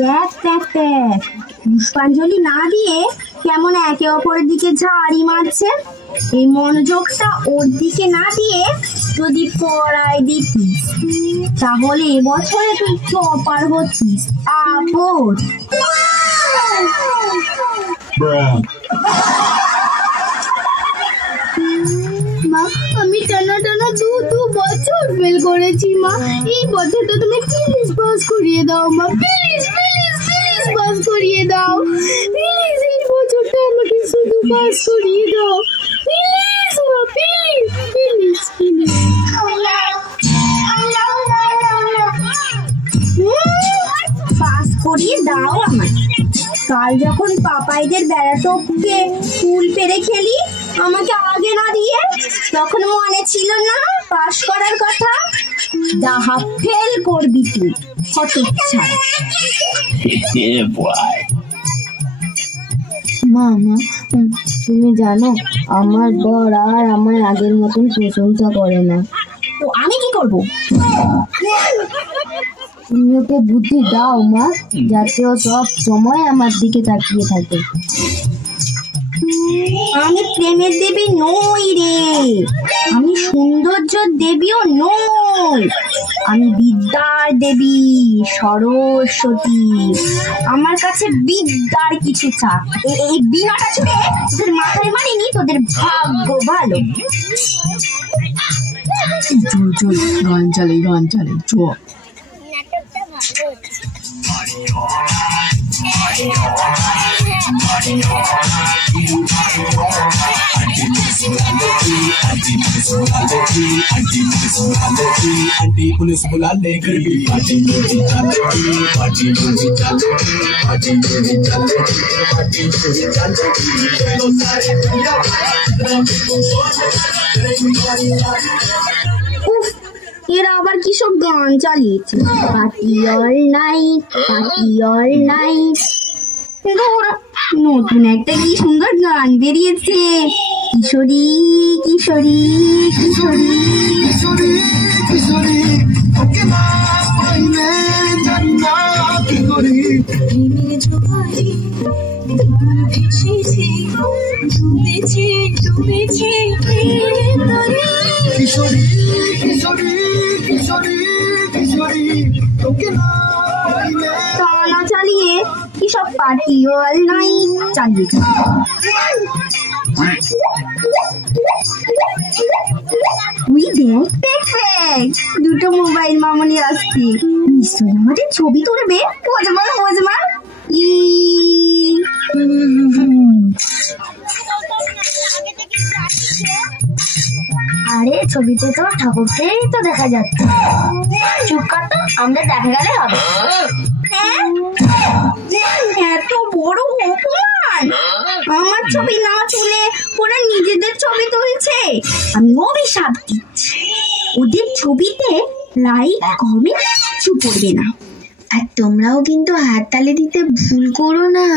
দেখ দেখ দেখ, পুষ্পাঞ্জলি না দিয়ে কেমন একে অপরের দিকে ঝাড়ি মারছে। এই মনোযোগটা ওর দিকে না দিয়ে যদি পড়ায় দিতিস তাহলে এবছরে তুই টপার হচ্ছিস। আপদ মা, আমি টানা টানা দু বছর ফেল করেছি মা। এই বছরটা তুমি প্লিজ পাস করিয়ে দাও মা, প্লিজ প্লিজ প্লিজ পাস করিয়ে দাও, প্লিজ এই বছরটা আমাকে শুধু পাস করিয়ে দাও, প্লিজ মা, প্লিজ প্লিজ প্লিজ। পাস করিয়ে দাও আমায়। কাল যখন পাপাইদের বেড়াটোপকে ফুল পেরে খেলি আমাকে আগে না দিয়ে, তখন মনে ছিল না পাস করার কথা? ডাহা ফেল করবি তুই, হতচ্ছাড়া। মা, তুমি জানো আমার বর আর আমায় আগের মতন প্রশংসা করে না। তো আমি কি করব? তুমি ওকে বুদ্ধি দাও মা, যাতে ও সব সময় আমার দিকে তাকিয়ে থাকে। আমি প্রেমের দেবী নই রে, আমি সৌন্দর্যের দেবীও নই, আমি বিদ্যার দেবী সরস্বতী। আমার কাছে বিদ্যার কিছু চাপ। এই বিনাটা ছুড়ে তোদের মাথায় মারিনি, তোদের ভাগ্য ভালো। চল চল, গান চালে চল। आंटी पुलिस बुला ले घर भी पार्टी এরা আবার কি সব গান চালিয়েছে, party all night, party all night. নতুন একটা কি সুন্দর গান বেরিয়েছে, কিশোরী কিশোরী কিশোরী কিশোরী কিশোরী, ওকে মা পাইলে জানি না কি করি। প্রেমের জোয়ারে দুল ভেসেছে, ডুবেছে ডুবেছে কিশোরী কিশোরী কিশোরী কিশোরী, ওকে মা পাইলে। গানা চালিয়ে কি সব পার্টি অল নাইট চালিয়েছে। তুই দেখ দেখ দেখ, দুটো মোবাইল মামনি আসছে, নিশ্চয়ই আমাদের ছবি তুলবে। বোঝমা আরে ছবিতে তো ঠাকুরকেই তো দেখা যাচ্ছে। চুপ কর তো, আমাদের দেখা গেলে হবে। এত বড় অপমান! আমার ছবি না তুলে ওরা নিজেদের ছবি তুলছে। আমি অভিশাপ দিচ্ছি, ওদের ছবিতে লাইক কমেন্ট কিছু পড়বে না। আর তোমরাও কিন্তু হাততালি দিতে ভুল করো না।